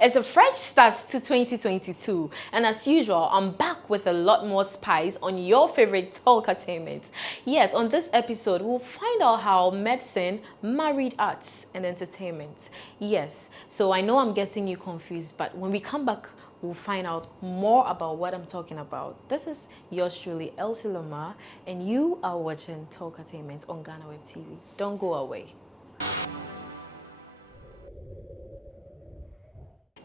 It's a fresh start to 2022, and as usual, I'm back with a lot more spice on your favorite Talkertainment. Yes, on this episode, we'll find out how medicine married arts and entertainment. Yes, so I know I'm getting you confused, but when we come back, we'll find out more about what I'm talking about. This is yours truly, Elsie Lamar, and you are watching Talkertainment on Ghana Web TV. Don't go away.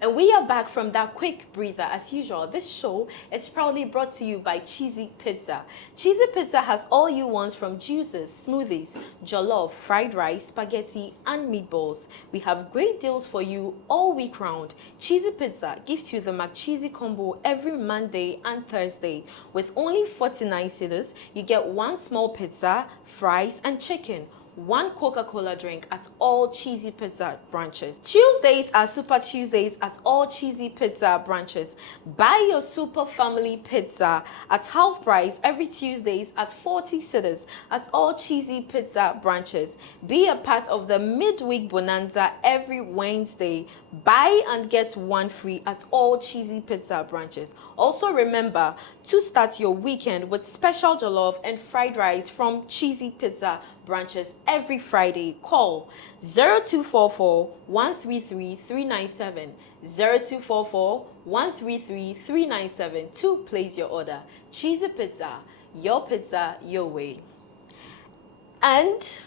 And we are back from that quick breather. As usual, this show is proudly brought to you by Cheesy Pizza. Cheesy Pizza has all you want from juices, smoothies, jollof, fried rice, spaghetti, and meatballs. We have great deals for you all week round. Cheesy Pizza gives you the McCheesy combo every Monday and Thursday. With only 49 cedis, you get one small pizza, fries, and chicken. One Coca-Cola drink at all Cheesy Pizza branches. Tuesdays are Super Tuesdays at all Cheesy Pizza branches. Buy your Super Family Pizza at half price every Tuesdays at 40 cedis at all Cheesy Pizza branches. Be a part of the midweek bonanza every Wednesday. Buy and get one free at all Cheesy Pizza branches. Also remember to start your weekend with special jollof and fried rice from Cheesy Pizza branches every Friday. Call 0244 133 397 0244 133 397 to place your order. Cheesy Pizza, your way. And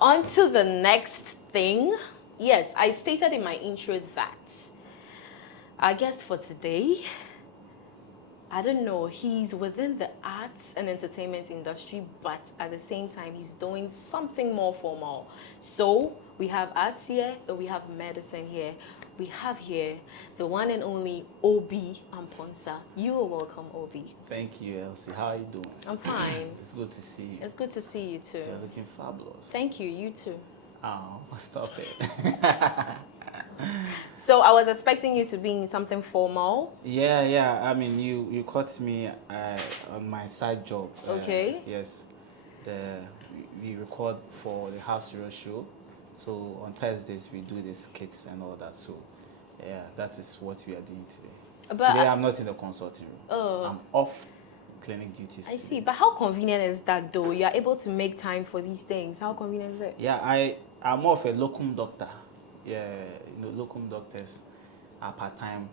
on to the next thing. Yes, I stated in my intro that I guess for today, I don't know, he's within the arts and entertainment industry, but at the same time, he's doing something more formal. So we have arts here and we have medicine here. We have here the one and only Obi Ampaonsah. You are welcome, Obi. Thank you, Elsie. How are you doing? I'm fine. It's good to see you. It's good to see you too. You're looking fabulous. Thank you, you too. Oh, stop it. So I was expecting you to be in something formal. Yeah. I mean, you caught me on my side job. Okay. Yes. We record for the House Zero show. So on Thursdays we do the skits and all that. So yeah, that is what we are doing today. But today I'm not in the consulting room. Oh. I'm off clinic duties. I see. But how convenient is that though? You are able to make time for these things. How convenient is it? Yeah, I'm more of a locum doctor. Yeah, locum doctors are part-time.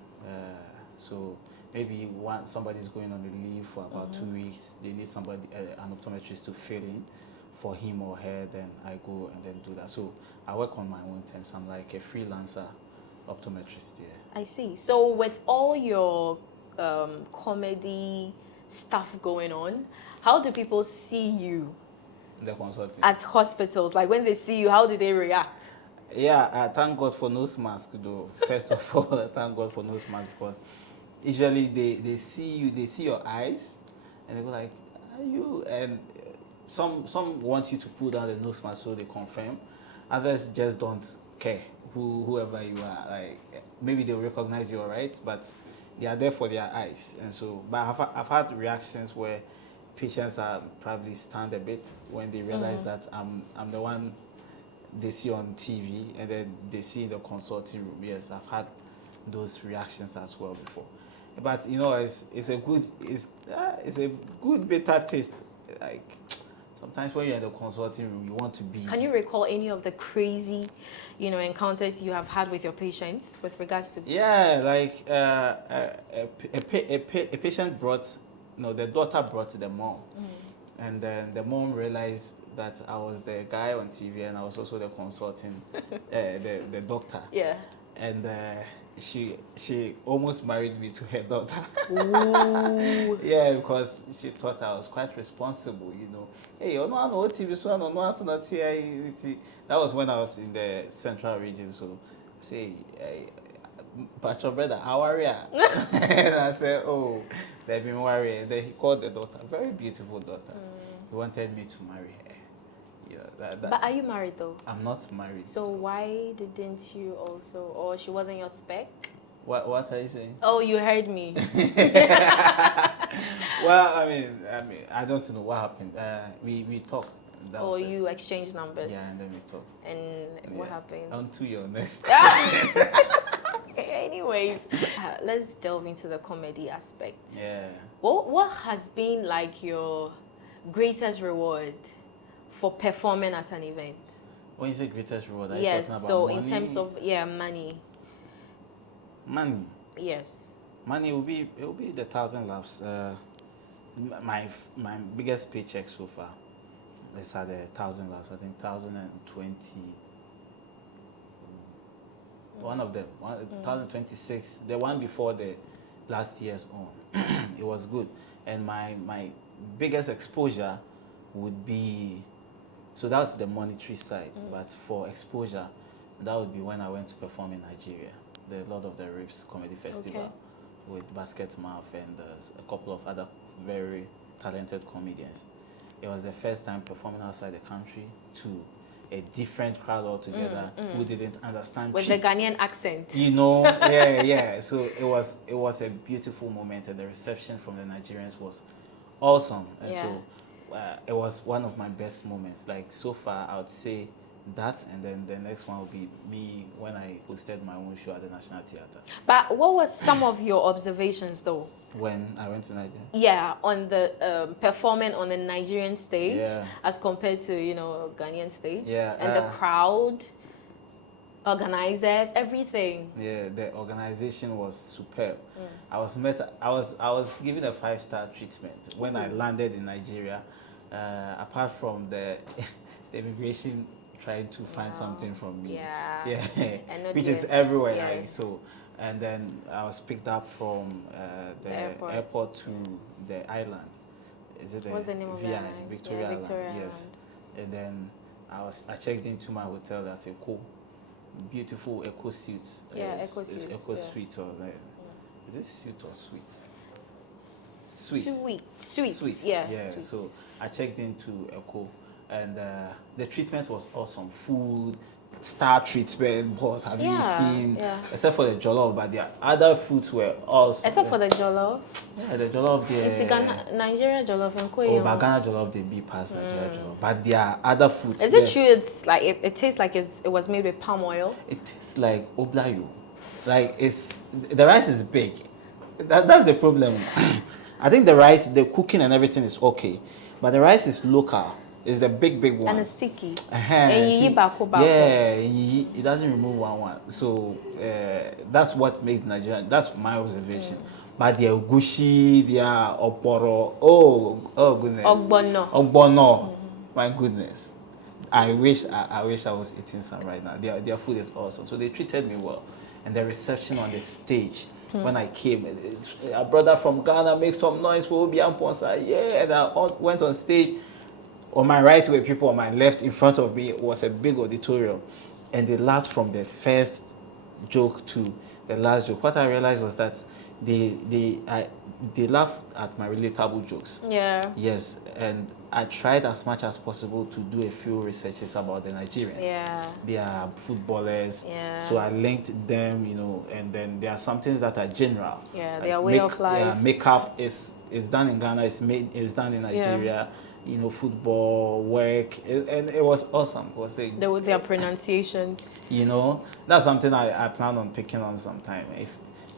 So maybe somebody's going on the leave for about 2 weeks. They need somebody, an optometrist to fill in for him or her. Then I go and then do that. So I work on my own terms. I'm like a freelancer optometrist. Yeah. I see. So with all your comedy stuff going on, how do people see you The consulting at hospitals? Like when they see you, how do they react? Yeah, I thank God for nose mask though. First of all, I thank God for nose mask because usually they see you, they see your eyes, and they go like, "Are you?" And some want you to pull down the nose mask so they confirm. Others just don't care whoever you are. Like maybe they'll recognize you, alright, but they are there for their eyes. And so, but I've had reactions where patients are probably stunned a bit when they realize that I'm the one they see on TV and then they see in the consulting room. Yes, I've had those reactions as well before. But it's a good bitter taste. Like sometimes when you're in the consulting room, you want to be. Can you recall any of the crazy, encounters you have had with your patients with regards to? Yeah, like a patient brought, the daughter brought the mom. And then the mom realized that I was the guy on TV and I was also the consulting, the doctor. Yeah. And she almost married me to her daughter. Ooh. Yeah, because she thought I was quite responsible, Hey, you know TV, so I don't know. That was when I was in the central region. So I say, Pacho brother, how are you? And I said, oh, they've been worried. And then he called the daughter, very beautiful daughter. He wanted me to marry her. But are you married though? I'm not married. So why didn't you also, or she wasn't your spec? What are you saying? Oh, you heard me. Well, I mean, I don't know what happened. We talked. You exchanged numbers. Yeah, and then we talked. And what happened? On to your next question. Anyways, let's delve into the comedy aspect. Yeah. What has been like your greatest reward for performing at an event? When you say greatest reward, are you Yes, talking about so money? in terms of money. Money. Yes. Money will be the 1,000 laughs. My biggest paycheck so far is at the 1,000 laughs. I think 1,020. One of them, 1,026. The one before the last year's own. It was good, and my biggest exposure would be. So that's the monetary side, but for exposure, that would be when I went to perform in Nigeria, the Lord of the Rings Comedy Festival, with Basket Mouth and a couple of other very talented comedians. It was the first time performing outside the country to a different crowd altogether who didn't understand with the Ghanaian accent. You know, yeah. So it was a beautiful moment, and the reception from the Nigerians was awesome. And so it was one of my best moments. Like so far, I would say that, and then the next one will be me when I hosted my own show at the National Theatre. But what was some of your observations though? When I went to Nigeria? Yeah, on the performing on the Nigerian stage as compared to, Ghanaian stage. Yeah. And the crowd, organizers, everything. Yeah, the organization was superb. I was given a 5-star treatment when I landed in Nigeria. Apart from the immigration trying to find something from me. Yeah. Which is everywhere. Yeah. Like, so, and then I was picked up from the airport to the island. Is it What's the name of VI, the Victoria Victoria Island? Yes. And then I checked into my hotel at Echo. Beautiful Echo Suites. Echo Suites. Echo Suite or like, is it suite or suite? Suites. Yeah. Suites. So I checked into Echo, and the treatment was awesome. Food, star treatment, boss, have you eaten? Yeah. Except for the jollof, but the other foods were awesome. Except for the jollof. Yeah, the jollof there. It's Nigeria jollof and Oh, but Ghana jollof they be past Nigeria jollof. But there are other foods. Is it true? It's like it tastes like it was made with palm oil. It tastes like oblayo. Like the rice is big. That's the problem. I think the rice, the cooking and everything is okay, but the rice is local. It's the big one. And it's sticky. Yeah, it doesn't remove one. So that's what makes Nigeria. That's my observation. But their gushi, their oporo. Oh goodness. Ogbono. My goodness. I wish I was eating some right now. Their food is awesome. So they treated me well, and the reception on the stage. When I came, a brother from Ghana make some noise for Ampaonsah. Yeah, and I went on stage. On my right were people, on my left in front of me was a big auditorium, and they laughed from the first joke to the last joke. What I realized was that they laughed at my relatable jokes. Yeah. Yes, and I tried as much as possible to do a few researches about the Nigerians. Yeah. They are footballers. Yeah. So I linked them, and then there are some things that are general. Yeah, their way of life. Yeah, makeup is done in Ghana, is done in Nigeria. Yeah. Football, work, and it was awesome. It was their pronunciations. That's something I plan on picking on sometime.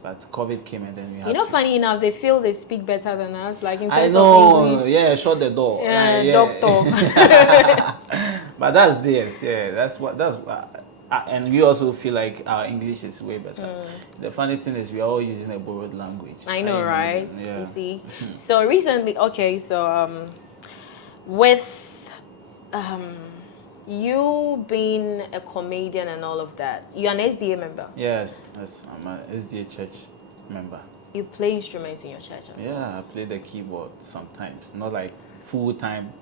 But COVID came and then we had funny enough, they feel they speak better than us. Like in terms of English. Yeah, shut the door. Doctor. But that's theirs. Yeah, that's and we also feel like our English is way better. The funny thing is we are all using a borrowed language. I know, right? Yeah. You see. So recently, with you being a comedian and all of that, you're an SDA member. Yes, I'm an SDA church member. You play instruments in your church as well? Yeah, I play the keyboard sometimes. Not like full-time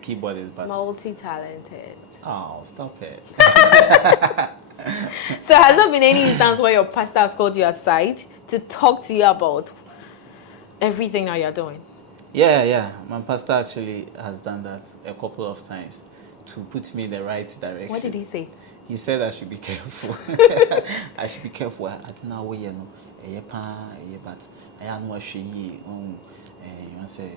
keyboardist, but multi-talented. Oh, stop it. So has there been any instance where your pastor has called you aside to talk to you about everything that you're doing? Yeah. My pastor actually has done that a couple of times to put me in the right direction. What did he say? He said I should be careful. I should be careful. I don't know where but I know what she you want to say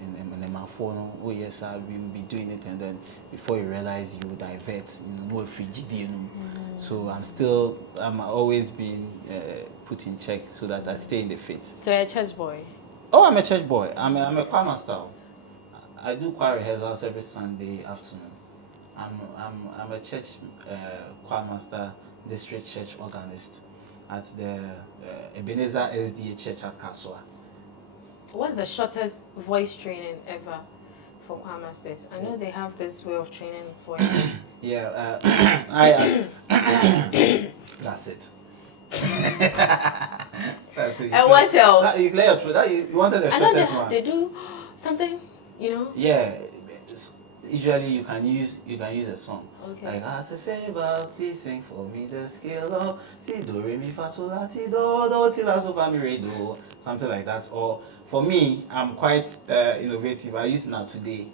in the phone. Oh yes, we will be doing it, and then before you realize, you divert. No frigidity. So I'm always being put in check so that I stay in the faith. So you're a church boy. Oh, I'm a church boy. I'm a choir master. I do choir rehearsals every Sunday afternoon. I'm a church choir master, district church organist at the Ebenezer SDA Church at Kaswa. What's the shortest voice training ever for choir masters? I know they have this way of training voices. Yeah, that's it. That's it. And what else? You clear your throat. You wanted the I know shortest one. they do something, Yeah. Usually you can use a song. Okay. Like, as a favor, please sing for me the scale of si do re mi fa sol la ti do ti la so fa mi re do, something like that. Or for me, I'm quite innovative. I use Now Today.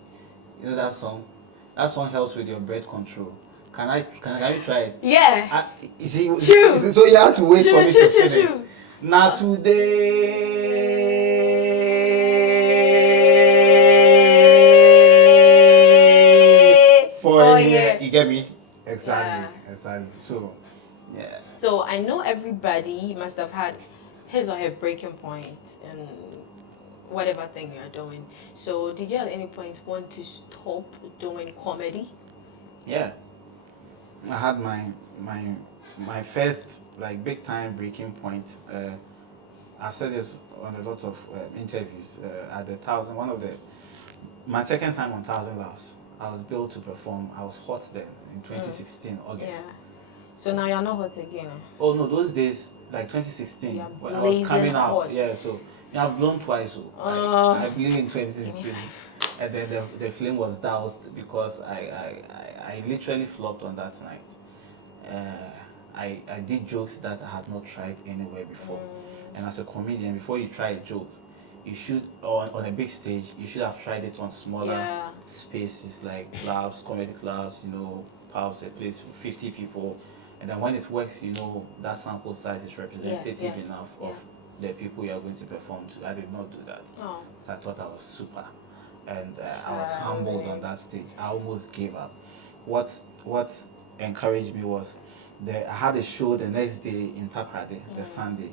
You know that song? That song helps with your breath control. Can you try it? Yeah. True. So you have to wait for me to finish. True. Now today. For a year. You get me? Exactly. Yeah. Exactly. So, yeah. So I know everybody must have had his or her breaking point in whatever thing you're doing. So did you at any point want to stop doing comedy? Yeah. I had my first big time breaking point. I've said this on a lot of interviews. At the my second time on 1,000 Laughs, I was billed to perform. I was hot then in 2016 August. Yeah. So now you're not hot again. Oh no, those days 2016 when I was coming out. hot. Yeah, so I've blown twice. So I believe in 2016, and then the flame was doused because I literally flopped on that night. I did jokes that I had not tried anywhere before, and as a comedian, before you try a joke, you should on a big stage you should have tried it on smaller spaces like clubs, comedy clubs, pubs, a place with 50 people, and then when it works, that sample size is representative enough of the people you are going to perform to. I did not do that. So I thought I was super, and I was humbled on that stage. I almost gave up. What encouraged me was I had a show the next day in Talkertainment, the Sunday.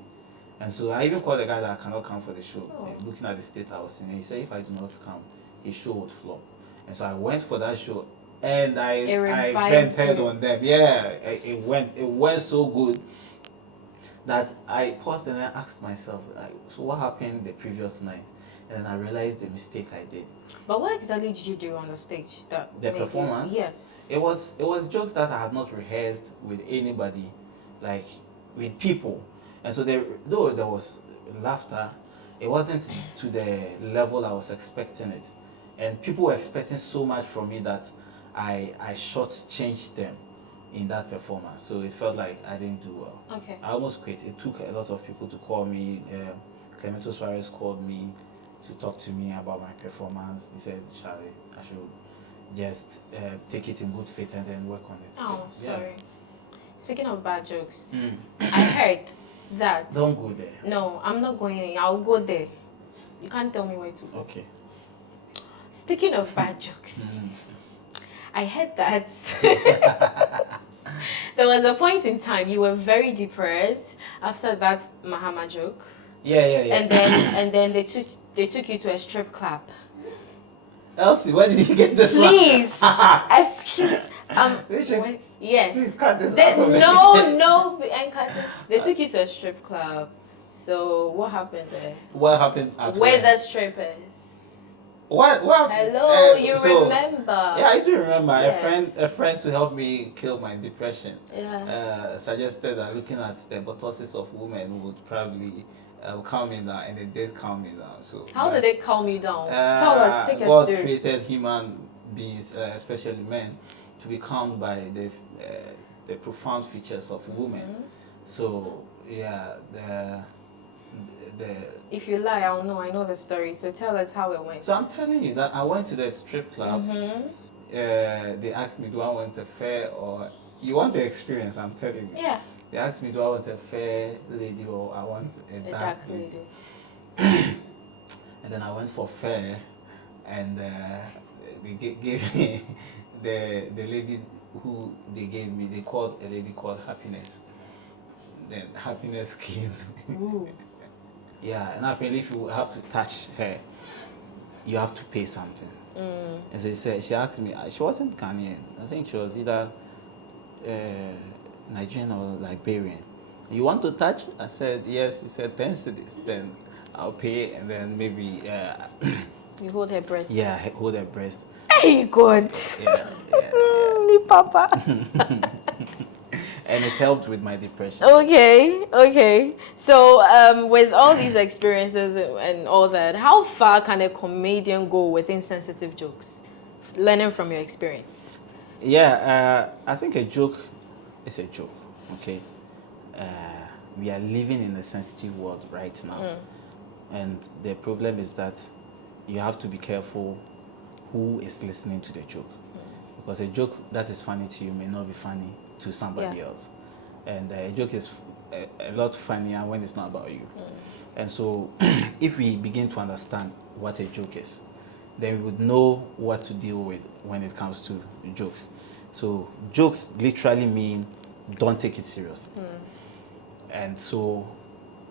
And so I even called the guy that cannot come for the show. And looking at the state I was in, he said if I do not come, his show would flop. And so I went for that show, and I vented on them. Yeah, it went so good that I paused and I asked myself, so what happened the previous night? And then I realized the mistake I did. But what exactly did you do on the stage? The performance? Yes. It was jokes that I had not rehearsed with anybody, with people. And so though there was laughter, it wasn't to the level I was expecting it. And people were expecting so much from me that I shortchanged them in that performance. So it felt like I didn't do well. Okay. I almost quit. It took a lot of people to call me. Clemento Suarez called me to talk to me about my performance. He said, Charlie, I should just take it in good faith and then work on it. Oh, so, sorry. Speaking of bad jokes, I heard that... Don't go there. No, I'm not going in. I'll go there. You can't tell me where to go. Okay. Speaking of bad jokes, I heard that there was a point in time you were very depressed after that Mahama joke. Yeah. And then they took you to a strip club. Elsie, where did you get this Please, one? excuse. Yes. Please cut this No, they took you to a strip club. So what happened there? What happened at where the strippers? What? Hello, you remember? Yeah, I do remember. Yes. A friend to help me kill my depression. Yeah. Suggested that looking at the bottoms of women would probably calm me down, and it did calm me down. So how did it calm you down? Tell us, take us God through. created human beings, especially men, to be calmed by the profound features of women. So yeah, if you lie, I'll know. I know the story. So tell us how it went. So I'm telling you that I went to the strip club. They asked me, do I want a fair or you want the experience? I'm telling you. Yeah. They asked me, do I want a fair lady or I want a dark lady? And then I went for fair. and they gave me the lady who they gave me. They called a lady called Happiness. Then Happiness came. Yeah, and apparently if you have to touch her, you have to pay something. And so she asked me, she wasn't Ghanaian. I think she was either Nigerian or Liberian. You want to touch? I said yes. He said 10 cedis. Then I'll pay, and then maybe You hold her breast. yeah, hold her breast. Hey God. Yeah. Papa. And it helped with my depression. Okay. So with all these experiences and all that, how far can a comedian go with insensitive jokes? Learning from your experience. Yeah, I think a joke is a joke. Okay. We are living in a sensitive world right now. And the problem is that you have to be careful who is listening to the joke. Because a joke that is funny to you may not be funny to somebody else. And a joke is a lot funnier when it's not about you. And so if we begin to understand what a joke is, then we would know what to deal with when it comes to jokes. So jokes literally mean don't take it serious. And so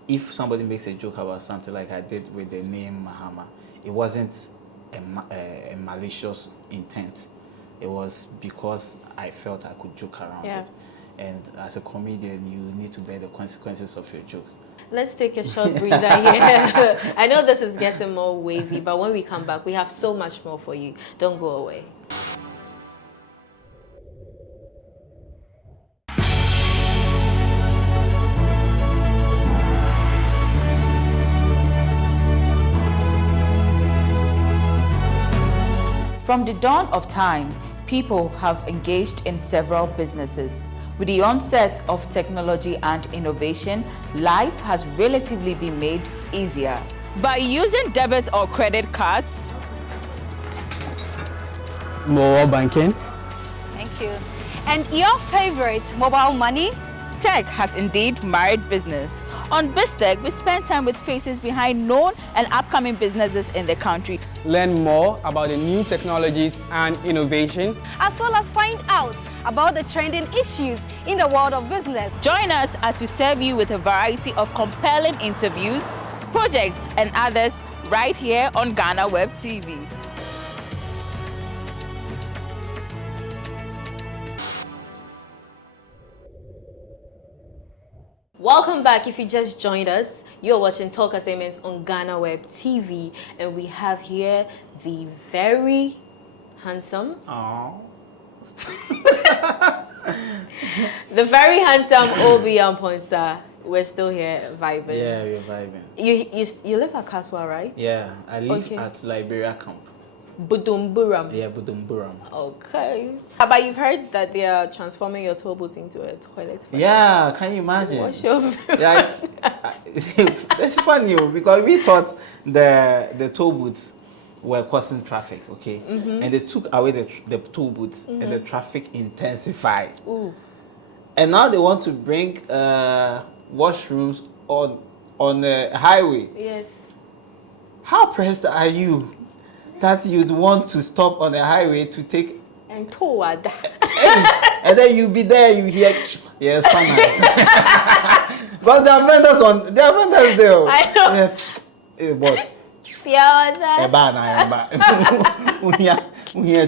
if somebody makes a joke about something like I did with the name Mahama, it wasn't a malicious intent. It was because I felt I could joke around it. And as a comedian, you need to bear the consequences of your joke. Let's take a short breather here. I know this is getting more wavy, but when we come back, we have so much more for you. Don't go away. From the dawn of time, people have engaged in several businesses. With the onset of technology and innovation, life has relatively been made easier. By using debit or credit cards, mobile banking. Thank you. And your favorite mobile money? tech has indeed married business. On BizTech, we spend time with faces behind known and upcoming businesses in the country. Learn more about the new technologies and innovation, as well as find out about the trending issues in the world of business. Join us as we serve you with a variety of compelling interviews, projects, and others right here on Ghana Web TV. Welcome back. If you just joined us, you're watching Talkertainment on Ghana Web TV, and we have here the very handsome, the very handsome Obi Ampaonsah. We're still here vibing. Yeah, we're vibing. You live at Kaswa, right? Yeah, I live at Liberia camp. Budumburam. Yeah, Budumburam. Okay. But you've heard that they are transforming your toll booth into a toilet. Yeah, can you imagine? What's your view? Yeah, it's funny because we thought the toll booths were causing traffic, okay? Mm-hmm. And they took away the toll booths, mm-hmm. and the traffic intensified. Ooh. And now they want to bring washrooms on the highway. Yes. How pressed are you that you'd want to stop on the highway to take and toward and then you be there, you hear yes, nice. Because there are vendors there. I know. It was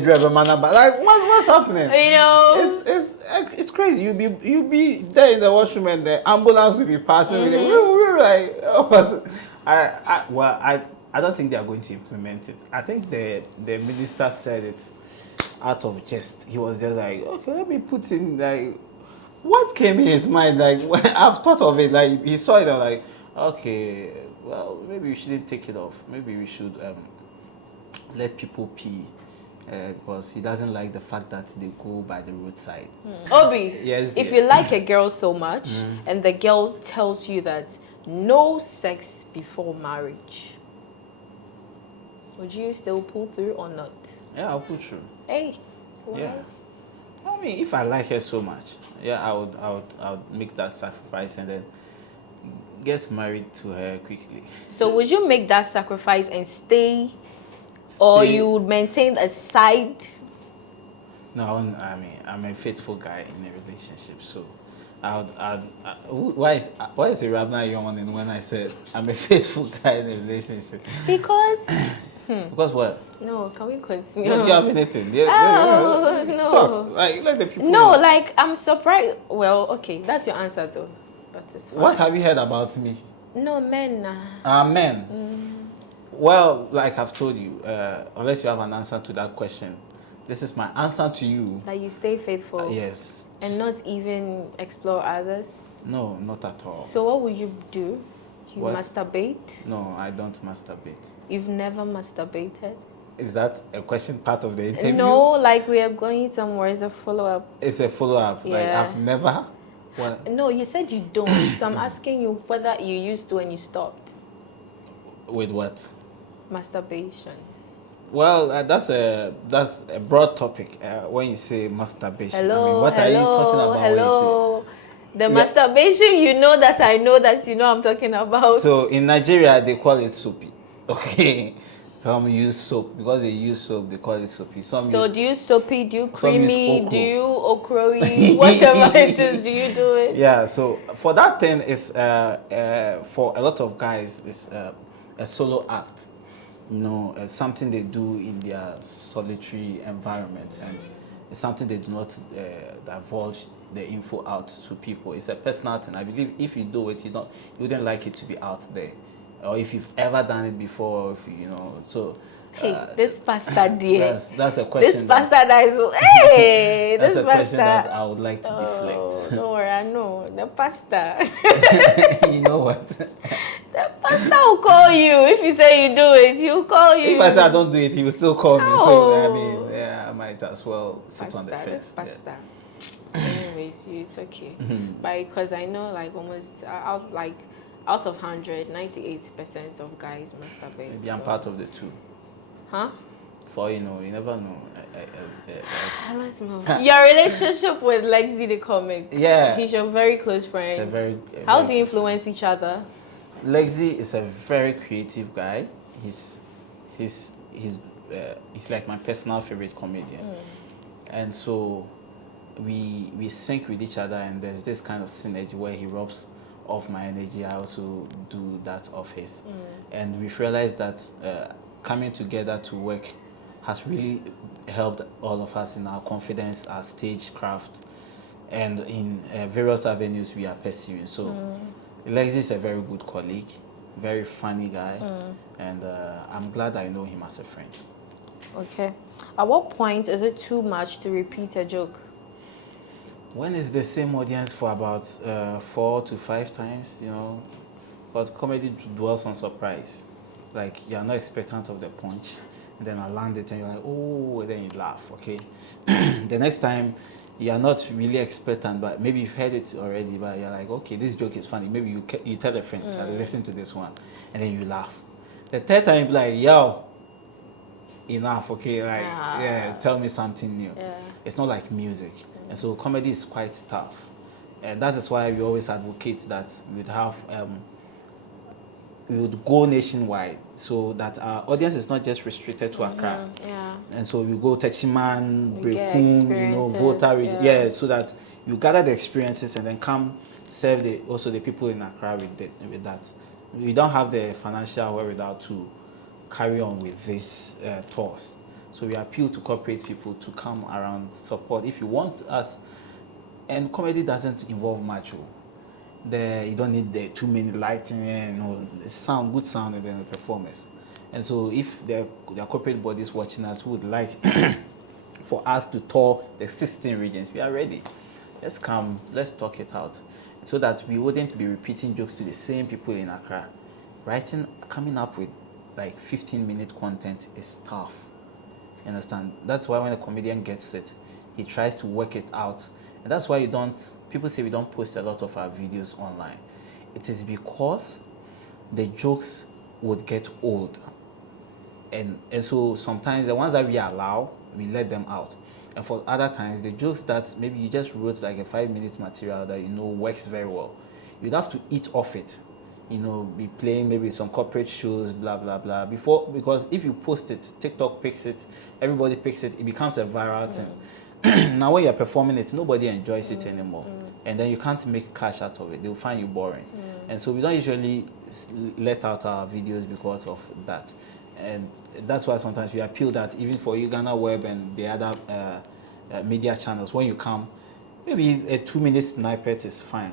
driver man, like what's happening? You know, it's crazy. You be there in the washroom and the ambulance will be passing, mm-hmm. with it. I don't think they are going to implement it. I think the minister said it out of jest. He was just like, okay, let me put in, like, what came in his mind? Like, I've thought of it. Like, he saw it and like, okay, well, maybe we shouldn't take it off. Maybe we should let people pee. Because he doesn't like the fact that they go by the roadside. Obi, yes, if you like a girl so much, and the girl tells you that no sex before marriage, would you still pull through or not? Yeah, I'll pull through. Hey. Wow. Yeah. I mean, if I like her so much, yeah, I would make that sacrifice and then get married to her quickly. So would you make that sacrifice and stay Or Stay- you would maintain a side? No, I mean, I'm a faithful guy in a relationship, so why is the rap not yawning when I said I'm a faithful guy in a relationship? Because Because what? no, can we continue? You have anything? Oh, no. Talk. Like, let the people No, know. like I'm surprised. Well, okay, that's your answer though. But it's fine. What have you heard about me? No, men. Men. Well, like I've told you, unless you have an answer to that question, this is my answer to you. That you stay faithful. Yes. And not even explore others. No, not at all. So what would you do? You What? masturbate? No, I don't masturbate. You've never masturbated? Is that a question part of the interview? No, like we are going somewhere. It's a follow-up. It's a follow-up. Like Yeah. I've never. What? No, you said you don't. So I'm asking you whether you used to and you stopped. With what? Masturbation. Well, that's a broad topic. When you say masturbation, Hello, I mean, what are you talking about? hello. The Yeah. masturbation, you know that I know that you know I'm talking about. So in Nigeria, they call it soapy. Okay, some use soap because they use soap. They call it soapy. Some So use, do you soapy, do you some use creamy, okro. do you okroy, whatever it is, do you do it? yeah. So for that thing, is for a lot of guys, it's a solo act. You know, something they do in their solitary environments, and it's something they do not divulge the info out to people. It's a personal thing. I believe if you do it, you wouldn't like it to be out there, or if you've ever done it before, if you know. So Hey, this pastor dear. that's a question. This pastor that is hey, That's this a question that pastor. I would like to Oh, deflect. don't worry, I know. The pastor. You know what? The pastor will call you. If you say you do it, he'll call you. If I say I don't do it, he will still call me. So I Oh. mean, yeah, I might as well sit on the Pastor, fence. this pastor. Anyways, it's okay. Mhm. But because I know like almost out of 100, 98% of guys masturbate. Maybe I'm so- part of the two. Huh? For you know, you never know. Let's move. Your relationship with Lexi the comic. Yeah. He's your very close friend. It's a very. How very do you influence each other? Lexi is a very creative guy. He's like my personal favorite comedian, and so we sync with each other, and there's this kind of synergy where he rubs off my energy. I also do that of his, and we've realized that coming together to work has really helped all of us in our confidence, our stagecraft, and in various avenues we are pursuing. So Lexi is a very good colleague, very funny guy, and I'm glad I know him as a friend. Okay. At what point is it too much to repeat a joke? When it's the same audience for about 4 to 5 times, you know, but comedy dwells on surprise. Like you're not expectant of the punch, and then I land it, and you're like, oh, and then you laugh. Okay. The next time, you're not really expectant, but maybe you've heard it already, but you're like, okay, this joke is funny. Maybe you tell a friend, listen to this one, and then you laugh. The third time, you be like, yo, enough, okay, like, yeah, tell me something new. Yeah. It's not like music, and so comedy is quite tough, and that is why we always advocate that we'd have we would go nationwide, so that our audience is not just restricted to Accra. Yeah. And so we go Techiman, We get Brekum, you know, experiences, Volta region, yeah. yeah, so that you gather the experiences and then come serve also the people in Accra with that. We don't have the financial wherewithal to carry on with these tours. So we appeal to corporate people to come around, support. If you want us, and comedy doesn't involve much. You don't need the too many lighting, you know, the good sound, and then the performance. And so if there are corporate bodies watching us who would like for us to tour the 16 regions, we are ready. Let's come, let's talk it out, so that we wouldn't be repeating jokes to the same people in Accra. Coming up with like 15-minute content is tough. You understand? That's why when a comedian gets it, he tries to work it out. And that's why people say we don't post a lot of our videos online. It is because the jokes would get old. And so sometimes the ones that we allow, we let them out. And for other times, the jokes that maybe you just wrote like a 5 minutes material that you know works very well, you'd have to eat off it. be playing maybe some corporate shows, blah blah blah. Because if you post it, TikTok picks it, everybody picks it, it becomes a viral thing. Now when you're performing it, nobody enjoys it anymore, and then you can't make cash out of it. They'll find you boring, and so we don't usually let out our videos because of that, and that's why sometimes we appeal that even for Uganda Web and the other media channels, when you come, maybe a 2-minute snippet is fine.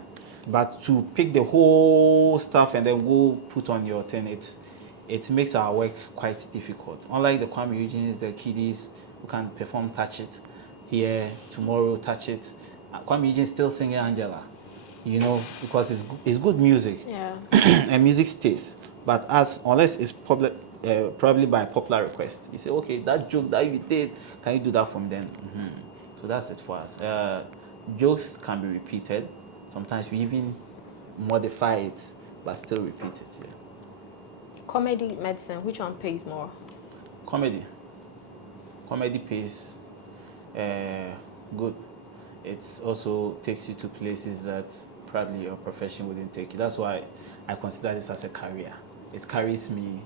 But to pick the whole stuff and then go put on your thing, it makes our work quite difficult. Unlike the Kwame Eugenes, the kiddies who can perform Touch It here, tomorrow Touch It. Kwame Eugenes still singing Angela, because it's good music. Yeah. And music stays. But unless it's probably by popular request, you say, okay, that joke that you did, can you do that from then? So that's it for us. Jokes can be repeated. Sometimes we even modify it, but still repeat it. Yeah. Comedy, medicine, which one pays more? Comedy pays good. It also takes you to places that probably your profession wouldn't take you. That's why I consider this as a career. It carries me,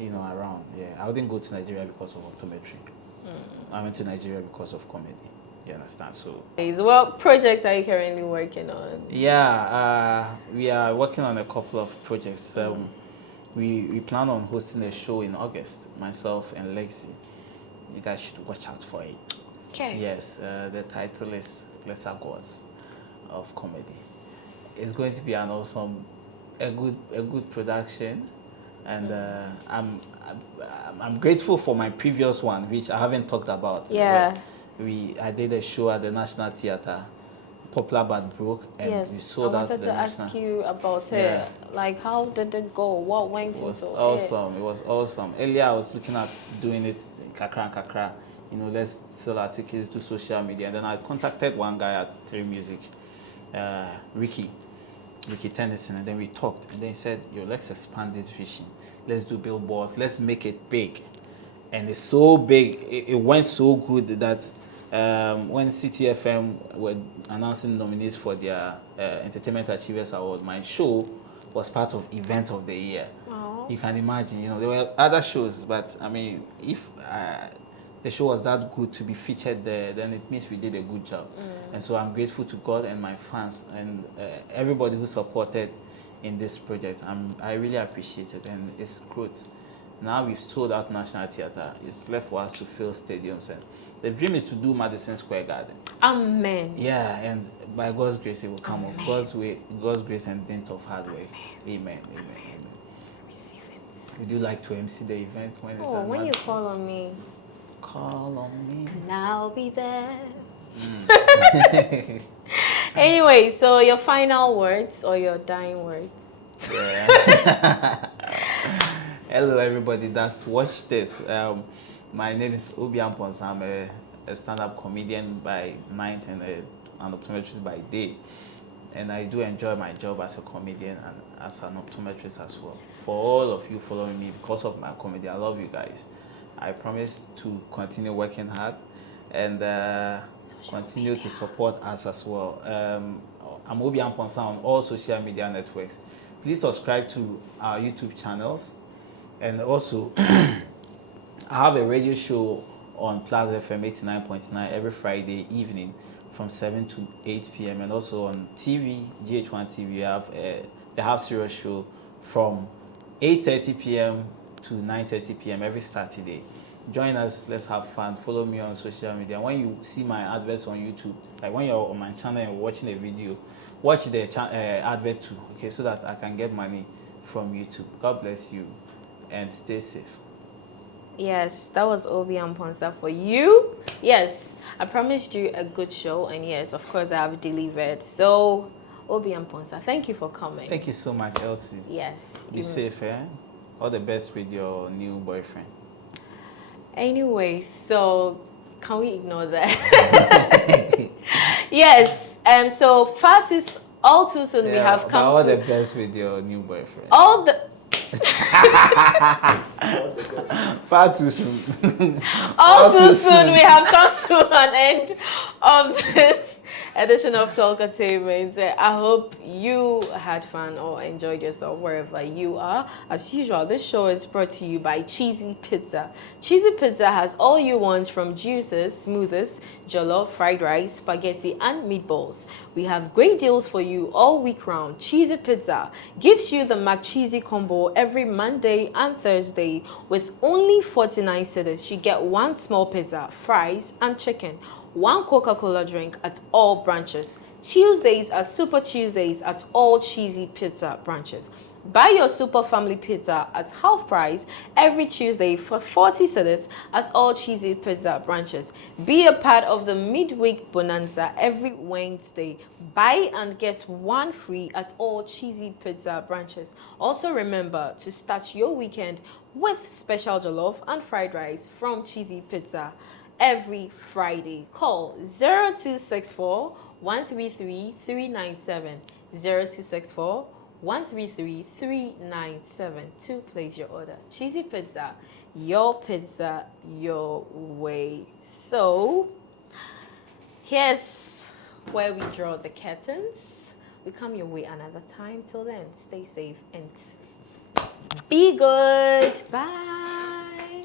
around. Yeah, I wouldn't go to Nigeria because of optometry. I went to Nigeria because of comedy. You understand? So what projects are you currently working on? Yeah, we are working on a couple of projects. We plan on hosting a show in August, myself and Lexi. You guys should watch out for it. Okay. Yes, the title is Lesser Gods of Comedy. It's going to be an awesome, a good production, and I'm grateful for my previous one, which I haven't talked about. Yeah. I did a show at the National Theatre, popular but broke, and we sold out to the National. I wanted to ask you about it. Like, how did it go? What went into it? It was awesome. Earlier, I was looking at doing it kakra and kakra. Let's sell our tickets to social media. And then I contacted one guy at 3 Music, Ricky Tennyson, and then we talked. And then he said, let's expand this vision. Let's do billboards. Let's make it big. And it's so big. It went so good that when CTFM were announcing nominees for their Entertainment Achievers Award, my show was part of Event of the Year. Aww. You can imagine, there were other shows, but I mean, if the show was that good to be featured there, then it means we did a good job. And so I'm grateful to God and my fans and everybody who supported in this project. I really appreciate it, and it's growth. Now we've sold out National Theatre. It's left for us to fill stadiums, and the dream is to do Madison Square Garden. Amen. Yeah, and by God's grace it will come off. God's grace and dint of hard work. Amen. Receive it. Would you like to MC the event when it's at when you Madison? call on me. Call on me. And I'll be there. Anyway, so your final words or your dying words? Yeah. Hello everybody that's watched this. My name is Ampaonsah. I'm a stand-up comedian by night and an optometrist by day. And I do enjoy my job as a comedian and as an optometrist as well. For all of you following me because of my comedy, I love you guys. I promise to continue working hard and continue to support us as well. I'm Ampaonsah on all social media networks. Please subscribe to our YouTube channels. And also, I have a radio show on Plus FM 89.9 every Friday evening from 7 to 8 p.m. And also on TV, GH1 TV, we have the Half Serious Show from 8:30 p.m. to 9:30 p.m. every Saturday. Join us, let's have fun. Follow me on social media. When you see my adverts on YouTube, like when you're on my channel and watching a video, watch the advert too, okay, so that I can get money from YouTube. God bless you. And stay safe. Yes, that was Ampaonsah for you. Yes, I promised you a good show, and yes, of course, I have delivered. So, Ampaonsah, thank you for coming. Thank you so much, Elsie. Yes. Be safe, eh? All the best with your new boyfriend. Anyway, so can we ignore that? Yes. So far all too soon we have come all to the best with your new boyfriend. all the. Far too soon. All too soon we have come to an end of this edition of Talkertainment. I hope you had fun or enjoyed yourself wherever you are. As usual, this show is brought to you by Cheesy Pizza. Cheesy Pizza has all you want from juices, smoothies, jollof, fried rice, spaghetti, and meatballs. We have great deals for you all week round. Cheesy Pizza gives you the McCheesy combo every Monday and Thursday with only 49 cedis. You get one small pizza, fries, and chicken. One Coca-Cola drink at all branches. Tuesdays are Super Tuesdays at all Cheesy Pizza branches. Buy your Super Family Pizza at half price every Tuesday for 40 cedis at all Cheesy Pizza branches. Be a part of the midweek bonanza every Wednesday. Buy and get one free at all Cheesy Pizza branches. Also remember to start your weekend with special jollof and fried rice from Cheesy Pizza every Friday. Call 0264 133 397 0264 133 397 to place your order. Cheesy Pizza, your way. So here's where we draw the curtains. We come your way another time. Till then, stay safe and be good. Bye.